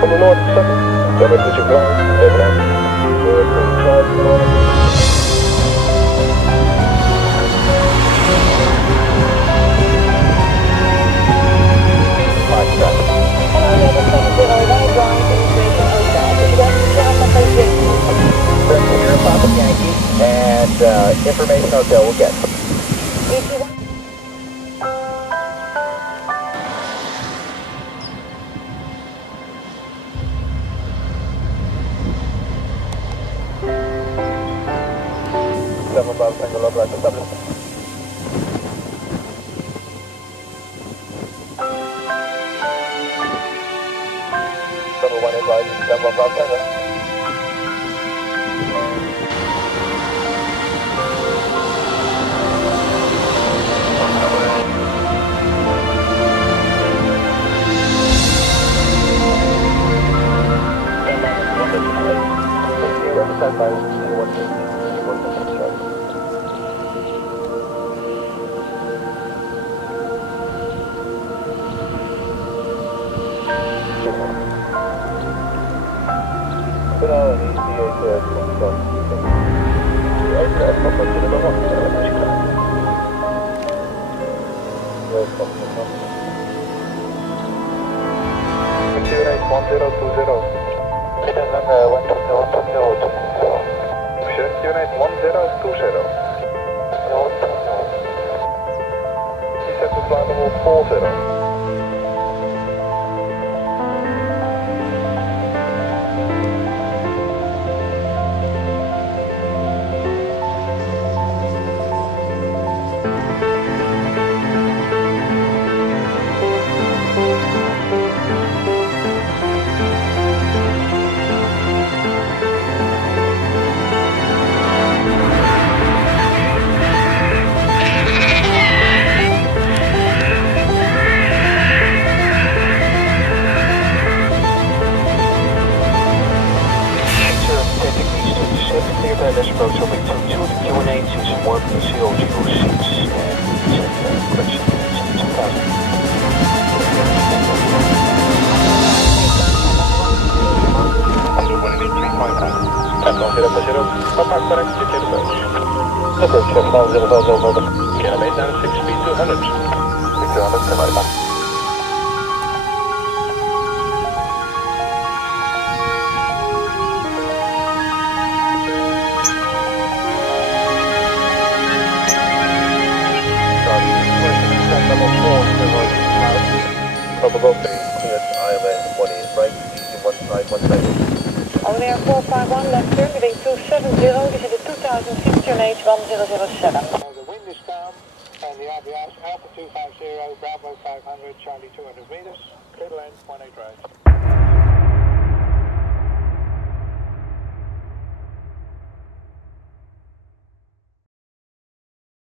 Van de Noordzak. Dan heb je zich blauw. Papa Yankee and information hotel will get. Seven Bravo Tango Love Right established. Double 1 advise, 7 Bravo Tango. Kilometer down 6 speed 200. 200 kilometer. Only 451 left turn, heading 270, this is the 2000 feet QNH 1007. The wind is calm and the Aviation Alpha 250, Bravo 500, Charlie 200 meters, clear to land, 18 right.